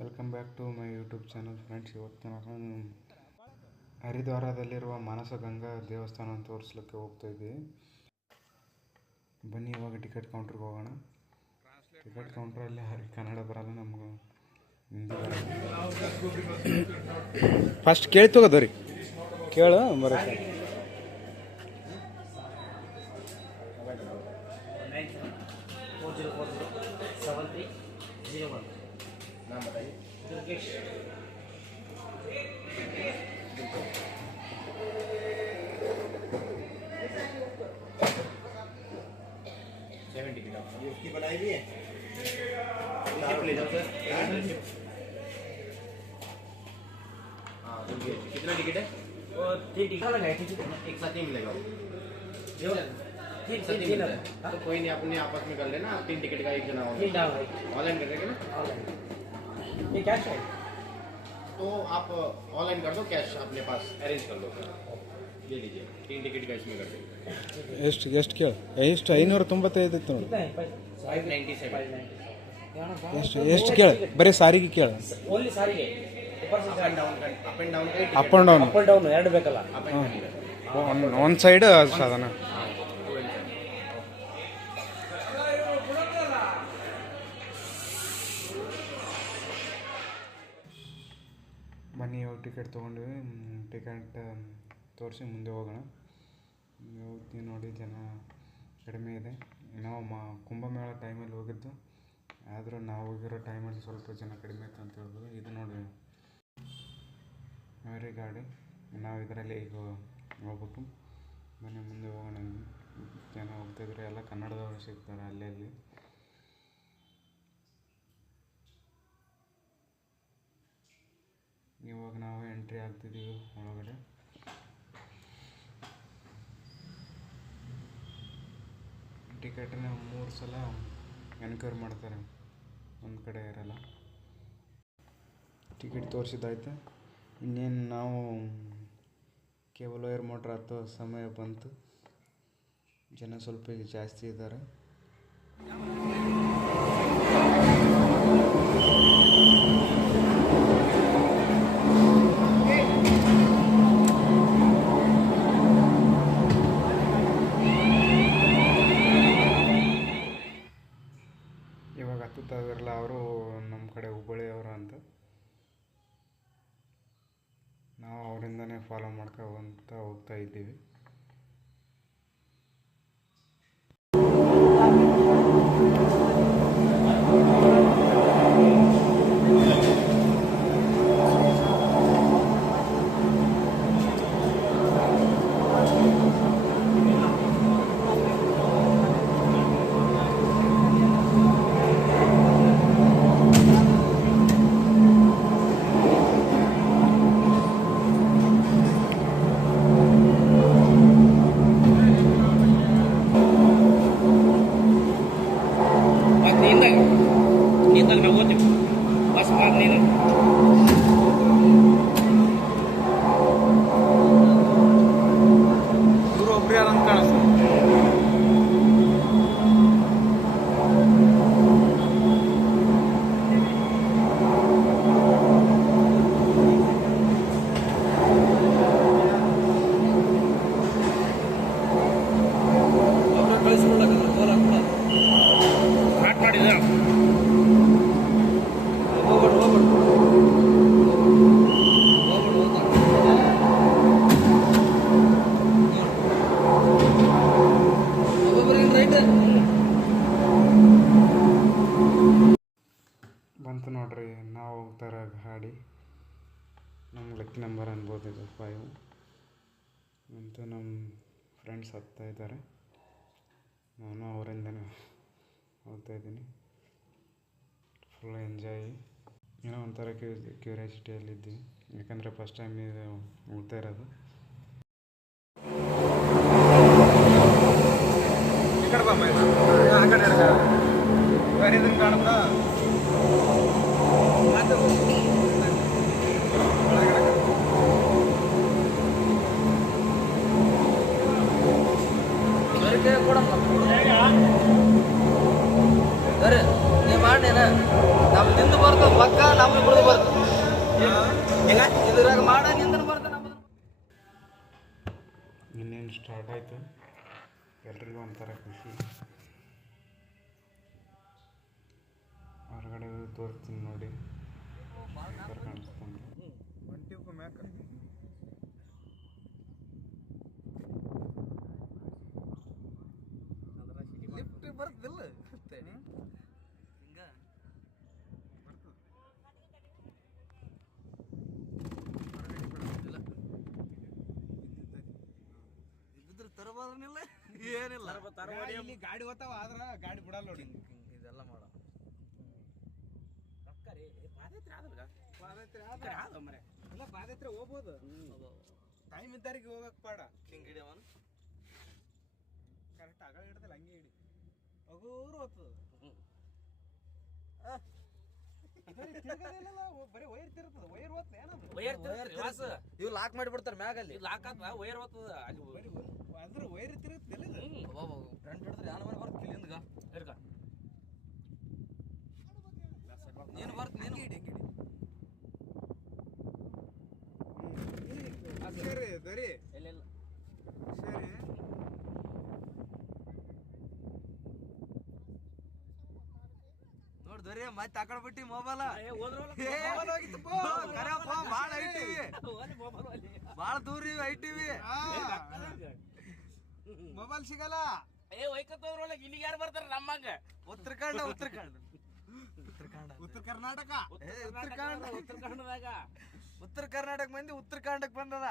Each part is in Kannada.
Welcome back to my YouTube channel friends. ಇವತ್ತು ನಾನು ಹರಿದ್ವಾರದಲ್ಲಿರುವ ಮಾನಸ ಗಂಗಾ ದೇವಸ್ಥಾನ ತೋರಿಸ್ಲಿಕ್ಕೆ ಹೋಗ್ತಾ ಇದ್ದೀವಿ. ಬನ್ನಿ ಇವಾಗ ಟಿಕೆಟ್ ಕೌಂಟ್ರಿಗೆ ಹೋಗೋಣ. ಟಿಕೆಟ್ ಕೌಂಟ್ರಲ್ಲಿ ಕನ್ನಡ ಬರಲ್ಲ, ನಮ್ಗೆ ಹಿಂದಿ ಬರಲ್ಲ. ಫಸ್ಟ್ ಕೇಳಿ ತಗೋದ್ರಿ, ಕೇಳು ಬರುತ್ತೆ. नाम बताइए। दुर्गेश। 7 टिकट ये उसकी बनाई हुई है। ले जाओ सर। हाँ दुर्गेश, कितना टिकट है? वो 3 टिकट लगा है, एक साथ ही मिलेगा। जो तीन तो कोई नहीं, अपने आपस में कर लेना। 3 टिकट का एक जना होगा। ऑनलाइन कर देंगे ना? ऑनलाइन। ये कैश है तो आप ऑनलाइन कर दो, कैश अपने पास अरेंज कर लो, ले लीजिए। 3 टिकट का इसमें कर देंगे। ಎಷ್ಟು ಕೇಳ ಎಷ್ಟು 595 ಇತ್ತು ನೋಡಿ. 597 ಎಷ್ಟು ಕೇಳ, ಬರೀ ಸಾರಿಗೆ ಕೇಳ. ಓನ್ಲಿ ಸಾರಿಗೆ. ಅಪ್ ಅಂಡ್ ಡೌನ್ ಎರಡು ಬೇಕಲ್ಲ. ಒಂದು ಸೈಡ್ ಸಾಧನ. ಬನ್ನಿ ಇವಾಗ ಟಿಕೆಟ್ ತೊಗೊಂಡ್ವಿ. ಟಿಕೆಟ್ ತೋರಿಸಿ ಮುಂದೆ ಹೋಗೋಣ. ಹೋಗ್ತೀವಿ ನೋಡಿ, ಜನ ಕಡಿಮೆ ಇದೆ. ನಾವು ಕುಂಭಮೇಳ ಟೈಮಲ್ಲಿ ಹೋಗಿದ್ದು, ಆದರೂ ನಾವು ಹೋಗಿರೋ ಟೈಮಲ್ಲಿ ಸ್ವಲ್ಪ ಜನ ಕಡಿಮೆ ಇತ್ತು ಅಂತ ಹೇಳ್ಬೋದು. ಇದು ನೋಡಿ ಅವರೇ ಗಾಡಿ, ನಾವು ಇದರಲ್ಲಿ ಈಗ ಹೋಗ್ಬೇಕು. ಬನ್ನಿ ಮುಂದೆ ಹೋಗೋಣ. ಜನ ಹೋಗ್ತಾಯಿದ್ರೆ ಎಲ್ಲ ಕನ್ನಡದವರು ಸಿಗ್ತಾರೆ ಅಲ್ಲಿ. ಇವಾಗ ನಾವು ಎಂಟ್ರಿ ಆಗ್ತಿದ್ದೀವಿ ಒಳಗಡೆ. ಟಿಕೆಟನ್ನ 3 ಸಲ ಎನ್ಕ್ವೈರಿ ಮಾಡ್ತಾರೆ, ಒಂದು ಕಡೆ ಇರಲ್ಲ. ಟಿಕೆಟ್ ತೋರಿಸಿದ್ದಾಯ್ತು. ಇನ್ನೇನು ನಾವು ಕೇಬಲ್ ವೈರ್ ಮೋಟ್ರ್ ಹತ್ತೋ ಸಮಯ ಬಂತು. ಜನ ಸ್ವಲ್ಪ ಇಲ್ಲಿ ಜಾಸ್ತಿ ಇದ್ದಾರೆ. ಇವಾಗ ಹತ್ತುತ್ತಾವಿರಲ್ಲ, ಅವರು ನಮ್ಮ ಕಡೆ ಹುಬ್ಬಳ್ಳಿಯವರು ಅಂತ. ನಾವು ಅವರಿಂದನೇ ಫಾಲೋ ಮಾಡ್ಕೊಂತ ಹೋಗ್ತಾ ಇದ್ದೀವಿ. ನೀಂದಾಗ ನಾವು ಓದ್ತೀವಿ ಬಸ್ ನೀನು ಇವರು ಒಬ್ಬರೇ ಅದಂತ ಕಾಣಿಸ್ತು. ಬಂತು ನೋಡ್ರಿ, ನಾವು ಹೋಗ್ತಾರ ಗಾಡಿ. ನಮ್ಗೆ ಲಕ್ಕಿ ನಂಬರ್ ಅನ್ಬೋದು ಇದು 5 ಅಂತೂ. ನಮ್ಮ ಫ್ರೆಂಡ್ಸ್ ಹತ್ತಾ ಇದ್ದಾರೆ, ನಾನು ಅವರಿಂದನೇ ಹೋಗ್ತಾಯಿದ್ದೀನಿ. Full enjoy. ಏನೋ ಒಂಥರ ಕ್ಯೂರಿಯಾಸಿಟಿಯಲ್ಲಿದ್ದೀವಿ, ಯಾಕಂದರೆ ಫಸ್ಟ್ ಟೈಮ್ ಇದು ಹೋಗ್ತಾ ಇರೋದು. ಸರಿ ನೀವು ಮಾಡಿ ನಮ್ಮ ನಿಂದು ಬರ್ತದೆ ಪಕ್ಕ ನಮ್ಮ ಸ್ಟಾರ್ಟ್ ಆಯಿತು. ಎಲ್ರಿಗೂ ಒಂಥರ ಖುಷಿ. ಹೊರಗಡೆ ತೋರಿಸ್ತೀನಿ ನೋಡಿ. ಒಂಟಿಗೂ ಮ್ಯಾಕ ಲಿಫ್ಟ್ ಬರ್ತಿಲ್ಲ ಹಿಂಗ ಇದ್ದಿದ್ರೆ ತರಬಾರನಿಲ್ಲ ಏನಿಲ್ಲ. ಇಲ್ಲಿ ಗಾಡಿ ಹೋಗ್ತಾವ ಆದ್ರ ಗಾಡಿ ಬಿಡಲ್ಲ ನೋಡಿ. ಇದೆಲ್ಲ ಮಾಡ ಇಲ್ಲ ಪಾದಯಾತ್ರೆ ಹೋಗ್ಬೋದು. ಟೈಮ್ ಇದ್ದಾರಿಗೆ ಹೋಗಕ್ ಪಾಡ. ಹಿಂಗ್ ಹಿಡಿಯವನ್ ಕರೆಕ್ಟ್ ಆಗ ಹಿಡ್ದಲ್ಲ ಹಂಗೆ ಹಿಡಿ ಹಗೂರು ಹೋಗ್ತದ. ಬರೀ ವೈರ್ ತಿರ್ತದ. ವೈರ್ ಹೋಗ್ತದ ಏನದು ಇವ್ ಲಾಕ್ ಮಾಡಿಬಿಡ್ತಾರ ಮ್ಯಾಗ. ಅಲ್ಲಿ ಲಾಕ್ ಆತ ವೈರ್ ಹೋಗ್ತದ. ಅದ್ರ ವೈರ್ ತಿರುತ್ತಿಲ್ಲ ಫ್ರಂಟ್ ಹಿಡಿದ್ರೆ ಯಾನ ಮನೆ ಬರ್ತ ಇಲ್ಲಿಂದ ನೀನು ಬರ್ತ ನೀನು ಹಿಡಿ ಸರಿ ದರಿ ಇಲ್ಲ ಸರಿ ನೋಡ್ ದೊರೆ ಮತ್ತೆ ಹಾಕೊಂಡ್ಬಿಟ್ಟಿ ಮೊಬೈಲ್. ಬಾಳ ಐಟಿವಿ ಬಾಳ ದೂರ ಇವಿ ಐಟಿವಿ ಮೊಬೈಲ್ ಸಿಗಲ್ಲ. ಇಲ್ಲಿಗೆ ಯಾರು ಬರ್ತಾರ ನಮ್ಮಂಗ? ಉತ್ತರಾಖಂಡ ಉತ್ತರ ಕರ್ನಾಟಕ ಉತ್ತರ ಕರ್ನಾಟಕ ಮಂದಿ ಉತ್ತರಾಖಂಡಕ್ಕೆ ಬಂದದ.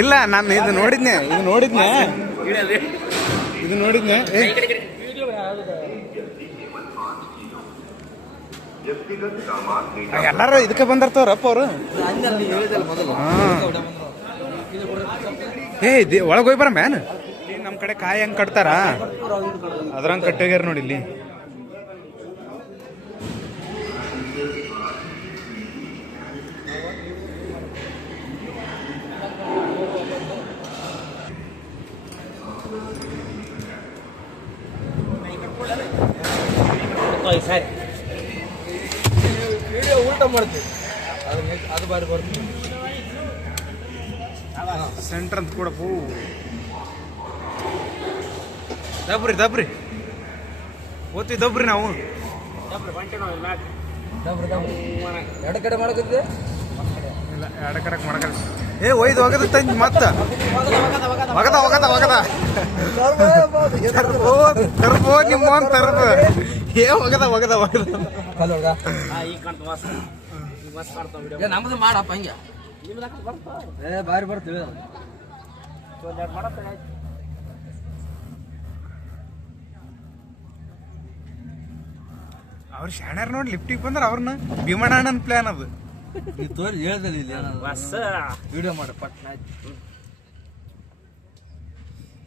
ಇಲ್ಲ ನಾನು ಇದು ನೋಡಿದ್ನೆ ಎಲ್ಲಾರು ಇದಕ್ಕೆ ಬಂದಿರ್ತಾವ್ರಪ್ಪ ಅವರು. ಒಳಗೆ ಹೋಗಿ ಬರ ಮ್ಯಾನ್. ನಮ್ಮ ಕಡೆ ಕಾಯಿ ಹೆಂಗ್ ಕಟ್ತಾರ ಅದ್ರಂಗ್ ಕಟ್ಟೋಗ್ಯಾರ ನೋಡಿ ಇಲ್ಲಿ. ಊಟ ಮಾಡ್ತೀವಿ ಅದು ಬಾರಿ ಬರ್ತೀವಿ ಸೆಂಟ್ರ್ ಅಂತ ಕೂಡ ದಬ್ರಿ ಓದ್ತಿದ್ದೊಬ್ರಿ ನಾವು ಎರಡು ಕಡೆ ಮಾಡಕತ್ತೆ. ಇಲ್ಲ ಎರಡು ಕರೆಕ್ಟ್ ಮಾಡಕಲ್ಲ. ಒಯ್ದು ಹೋಗದ ತಂದ್ ಮತ್ತ ಒಗದ ತರ್ಬೋ ನಿಮ್ಮ ತರ್ಬ ಒಗದ ನಮ್ದು ಮಾಡಪ್ಪ ಹಂಗೆ ಬಾರಿ ಬರ್ತೀವಿ. ಅವ್ರು ಶಾಣ್ಯಾರ ನೋಡಿ ಲಿಫ್ಟಿಗೆ ಬಂದ್ರ ಅವ್ರನ್ನ ಭೀಮಣ್ಣನ ಪ್ಲಾನ್ ಅದು. ತೋರಿ ಹೇಳ್ದಲ್ಲಿ ವಿಡಿಯೋ ಮಾಡ ಪಟ್ನ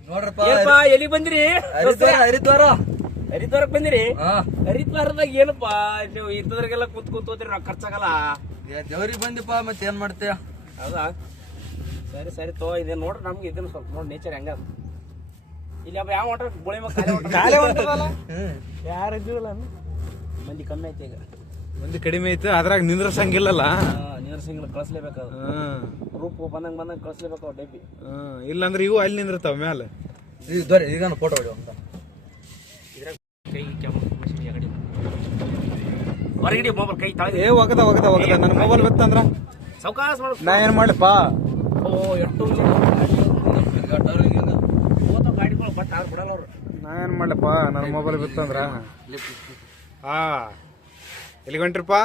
ನೋಡ್ರಪ್ಪ. ಎಲ್ಲಿ ಬಂದಿರಿ? ಹರಿದ್ವಾರಕ್ಕೆ ಬಂದಿರಿ? ಹರಿದ್ವಾರದಾಗ ಏನಪ್ಪಾ ನೀವು ಇಂಥದ್ರಾಗೆಲ್ಲ ಕೂತ್ ಹೋದ್ರಿ ನಾವು ಖರ್ಚಾಗಲ್ಲ. ದೇವ್ರಿಗೆ ಬಂದಿಪ್ಪ ಮತ್ತೆ ಏನ್ ಮಾಡ್ತೀಯ? ಹೌದಾ ಸರಿ ತೋ ಇದೆ ನೋಡ್ರಿ. ನಮ್ಗೆ ಇದನ್ನ ಸ್ವಲ್ಪ ನೋಡಿ ನೇಚರ್ ಹೆಂಗ ಇಲ್ಲಿ ಹಬ್ಬ ಯಾವ ಹೊಂಟ್ರ ಗೋಳಿ ಕಾಲೇ ಹೊಂಟದಲ್ಲ. ಯಾರು ಇದ್ದೀವಲ್ಲ ಮಂದಿ ಕಮ್ಮಿ ಐತಿ. ಈಗ ಮಂದಿ ಕಡಿಮೆ ಐತೆ ಅದ್ರಾಗ ನಿಂದ್ರಸಂಗಿಲ್ಲಲ್ಲ. ನಿಂದ್ರಸಂಗಿಲ್ಲ ಕಳಿಸ್ಲೇಬೇಕು. ರೂಪ್ ಬಂದಂಗ ಕಳಿಸ್ಲೇಬೇಕು ಡಬ್ಬಿ. ಇಲ್ಲಾಂದ್ರೆ ಇವು ಅಲ್ಲಿ ನಿಂದಿರ್ತಾವ ಮ್ಯಾಲ. ಈಗ ಫೋಟೋ ಹೊಡಿ ಅಂತ ಕೈ ಹೊರಗಡೆ ಮೊಬೈಲ್ ಕೈ ತಾಳಿ ಒಗದ ನನ್ನ ಮೊಬೈಲ್ ಗೊತ್ತಂದ್ರ ಸಾವಕಾಶ ಮಾಡ. ನಾ ಏನ್ ಮಾಡ್ಲಪ್ಪ? ಎಷ್ಟು ಗಾಡಿಗಳು ಬಟ್ ಅವ್ರು ಬಿಡಲ್ಲ ಅವ್ರು. ನಾ ಏನ್ ಮಾಡ್ಲಪ್ಪ? ನನ್ನ ಮೊಬೈಲ್ ಗೊತ್ತಂದ್ರ ಎಲ್ಲಿ ಹೊಂಟ್ರಪ್ಪ?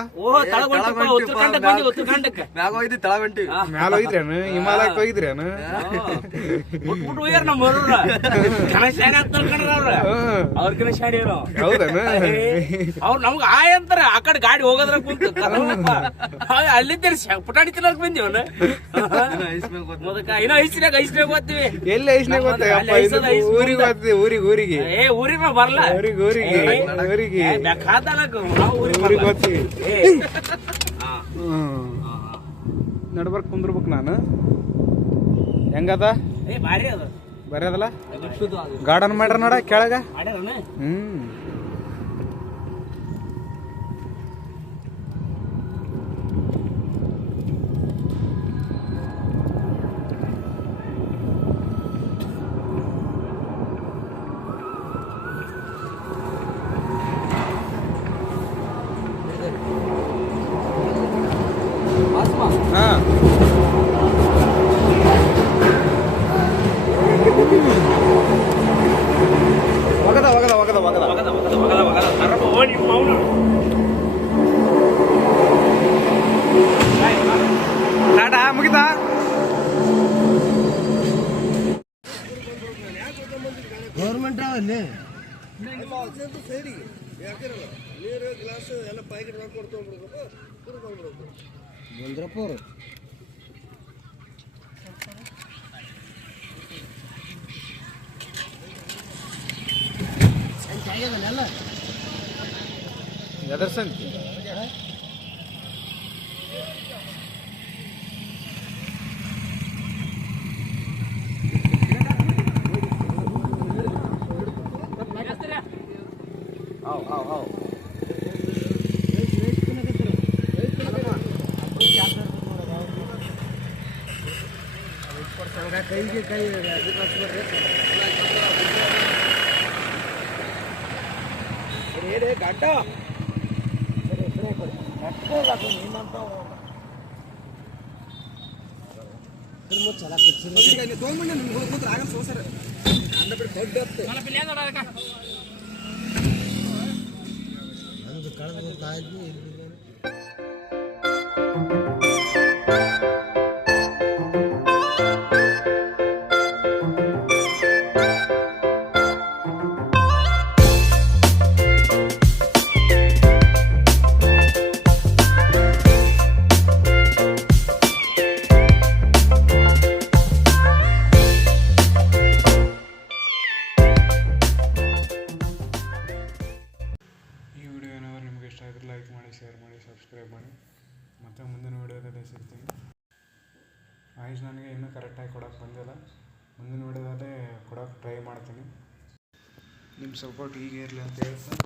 ಮ್ಯಾಗ ಹೋಗಿದ್ವಿ ತಳ ಹೊಂಟಿವಿ. ಮ್ಯಾಲ ಹೋಗಿದ್ರೇನು? ಹಿಮಾಲಯಕ್ಕೆ ಹೋಗಿದ್ರೇನು? ಅವ್ರಕಿನ ಶಾಡಿ ಹೌದನ? ಅವ್ರು ನಮ್ಗ ಆಯ್ ಅಂತಾರ. ಆ ಕಡೆ ಗಾಡಿ ಹೋಗೋದ್ರ ಕುಂತು ಅಲ್ಲಿದ್ದ ಪುಟಾಣಿ ತಿನ್ನಕ್ ಬಂದಿವನ. ಇನ್ನ ಐಸ್ನಾಗ ಓದ್ತೀವಿ. ಎಲ್ಲಿ ಐಸ್ನಾಗ ಊರಿಗೆ ಓದ್ತೀವಿ. ಊರಿಗೆ ಊರಿಗೆ ಬರಲ್ಲ. ಊರಿಗೆ ನಡ್ಬರ್ಕ್ ಕುಂದ್ರಬೇಕು ನಾನು. ಹೆಂಗದ? ಬರೀ ಅದಲ್ಲ ಗಾರ್ಡನ್ ಮಾಡ್ರ ನೋಡ ಕೆಳಗ. ಗೌರ್ಮೆಂಟ್ ಅವಲ್ಲಿ ನೀರು ಗ್ಲಾಸ್ ಎಲ್ಲ ಪ್ಯಾಕೆಟ್ ಮಾಡ್ಕೊಂಡು ತೊಗೊಂಡ್ಬಿಡ್ಬೇಕು ಕುಡ್ಕೊಂಡ್ಬಿಡ್ಬೇಕು ಬಂದ್ರಪ್ಪ ಅವರು ಆಗ್ಯದಲ್ಲ ಎದರ ಸಂತಿ ಕೈಗೆ ಕೈ ಗಡ್ಡ ನಮ್ದು ಕಳೆದ ಈ ವಿಡಿಯೋ ಏನಾದರೂ ನಿಮಗೆ ಇಷ್ಟ ಆಗಿದ್ರೆ ಲೈಕ್ ಮಾಡಿ ಶೇರ್ ಮಾಡಿ ಸಬ್ಸ್ಕ್ರೈಬ್ ಮಾಡಿ ಮತ್ತು ಮುಂದಿನ ವಿಡಿಯೋದಲ್ಲಿ ಸಿಗ್ತೀನಿ. ವಾಯ್ಸ್ ನನಗೆ ಇನ್ನೂ ಕರೆಕ್ಟಾಗಿ ಕೊಡೋಕ್ಕೆ ಬಂದಿಲ್ಲ. ಮುಂದಿನ ವಿಡಿಯೋದಲ್ಲೇ ಕೊಡೋಕ್ಕೆ ಟ್ರೈ ಮಾಡ್ತೀನಿ. ನಿಮ್ಮ ಸಪೋರ್ಟ್ ಹೀಗೆ ಇರಲಿ ಅಂತ ಹೇಳ್ತಾ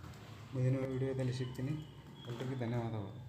ಮುಂದಿನ ವಿಡಿಯೋದಲ್ಲಿ ಸಿಗ್ತೀನಿ. ಎಲ್ರಿಗೂ ಧನ್ಯವಾದಗಳು.